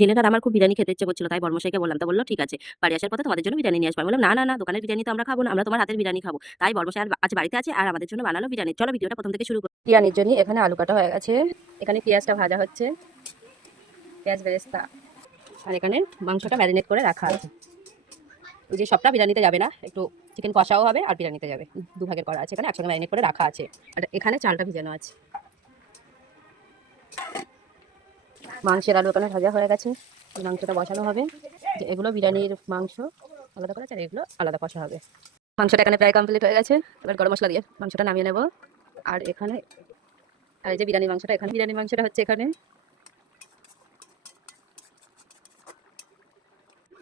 ছেলেটার আমার খুব বিরিয়ানি খেতে ইচ্ছে করছিল, তাই বর্মশাইকে বললাম। তো বলল ঠিক আছে, বাড়ি আসার পথে তোমাদের জন্য বিরিয়ানি নিয়ে আসবো। আমি বললাম না না না, দোকানের বিরিয়ানি তো আমরা খাবো না, আমরা তোমার হাতের বিরিয়ানি খাবো। তাই বর্মশাই আজ বাড়িতে আছে আর আমাদের জন্য বানালো বিরিয়ানি। চলো ভিডিওটা প্রথম থেকে শুরু করি। বিরিয়ানির জন্য এখানে আলু কাটা হয়ে গেছে, এখানে পেঁয়াজটা ভাজা হচ্ছে, পেঁয়াজ বেরেস্তা, আর এখানে মাংসটা ম্যারিনেট করে রাখা আছে। ওই যে সবটা বিরিয়ানিতে যাবে না, একটু চিকেন কষাও হবে আর বিরিয়ানিতে যাবে, দুভাগের করা আছে। এখানে একসঙ্গে ম্যারিনেট করে রাখা আছে, আর এখানে চালটা ভিজানো আছে। মাংসের আলু এখানে ভাজা হয়ে গেছে, মাংসটা বসানো হবে। যে এগুলো বিরিয়ানির মাংস আলাদা করা আছে, আর এগুলো আলাদা কষা হবে। মাংসটা এখানে প্রায় কমপ্লিট হয়ে গেছে, এবার গরম মশলা দিয়ে মাংসটা নামিয়ে নেব। আর এখানে আর এই যে বিরিয়ানির মাংসটা, এখানে বিরিয়ানির মাংসটা হচ্ছে এখানে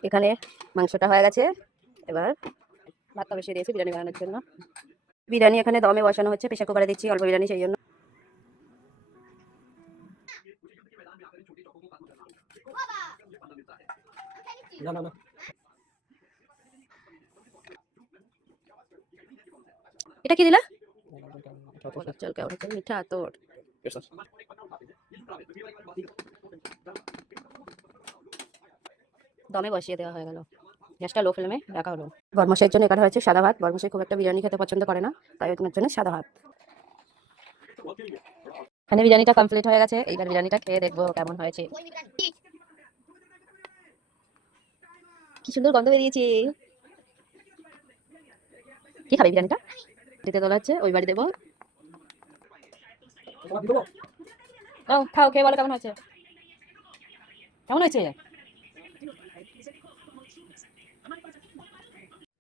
এখানে মাংসটা হয়ে গেছে। এবার ভাতটা বসিয়ে দিয়েছি বিরিয়ানি বানানোর জন্য। বিরিয়ানি এখানে দমে বসানো হচ্ছে, প্রেসার কুকারে দিচ্ছি, অল্প বিরিয়ানি সেই জন্য। এটা কি দিলা? চল কেমন হচ্ছে মিঠা তোর। দমে বসিয়ে দেওয়া হয়ে গেল, গ্যাসটা লো ফ্লেমে রাখা হলো। বর্মশাইয়ের জন্য এখানে হচ্ছে সাদা ভাত। বর্মশাই খুব একটা বিরিয়ানি খেতে পছন্দ করে না, তাই ওনার জন্য সাদা ভাত। এখানে বিরিয়ানিটা কমপ্লিট হয়ে গেছে, এইবার বিরিয়ানিটা খেয়ে দেখবো কেমন হয়েছে। কি সুন্দর গন্ধ বেরিয়েছে। কি খাবে বিরিয়ানিটা? দিতে তোলা হচ্ছে, ওই বাড়ি দেবো। খাও, খেয়ে বলো কেমন হয়েছে, কেমন হয়েছে।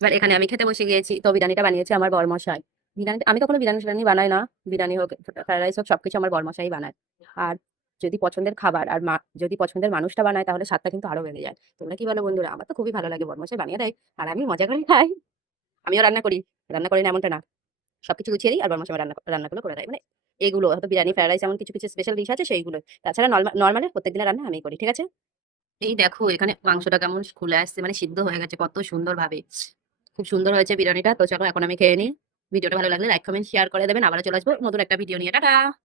এবার এখানে আমি খেতে বসে গিয়েছি। তো বিরিয়ানিটা বানিয়েছে আমার বরমশাই। বিরিয়ানি আমি কখনো বিরিয়ানি বানাই না, বিরিয়ানি হোক ফ্রাইড রাইস হোক সবকিছু আমার বরমশাই বানায়। আর যদি পছন্দের খাবার আর যদি পছন্দের মানুষটা বানায় তাহলে স্বাদটা কিন্তু আরো বেড়ে যায়। তোমরা কি বলো বন্ধুরা? আমার তো খুবই ভালো লাগে, বরমশাই বানিয়ে দেয় আর আমি মজা করে খাই। আমিও রান্না করি, রান্না করি না এমনটা না, সবকিছু গুছিয়ে দিই আর বরমশাই রান্নাগুলো করে দেয়। মানে এগুলো হয়তো বিরিয়ানি ফ্রাইড রাইস এমন কিছু কিছু স্পেশাল ডিশ আছে সেইগুলো, তাছাড়া নর্মালি প্রত্যেকদিনের রান্না আমি করি। ঠিক আছে, এই দেখো এখানে মাংসটা কেমন খুলে আসছে, মানে সিদ্ধ হয়ে গেছে কত সুন্দর ভাবে। খুব সুন্দর হয়েছে বিরিয়ানিটা। তো চলো এখন আমি খেয়ে নিই। ভিডিওটা ভালো লাগলে লাইক কমেন্ট শেয়ার করে দেবেন। আবার চলে আসবো নতুন একটা ভিডিও নিয়ে। টাটা।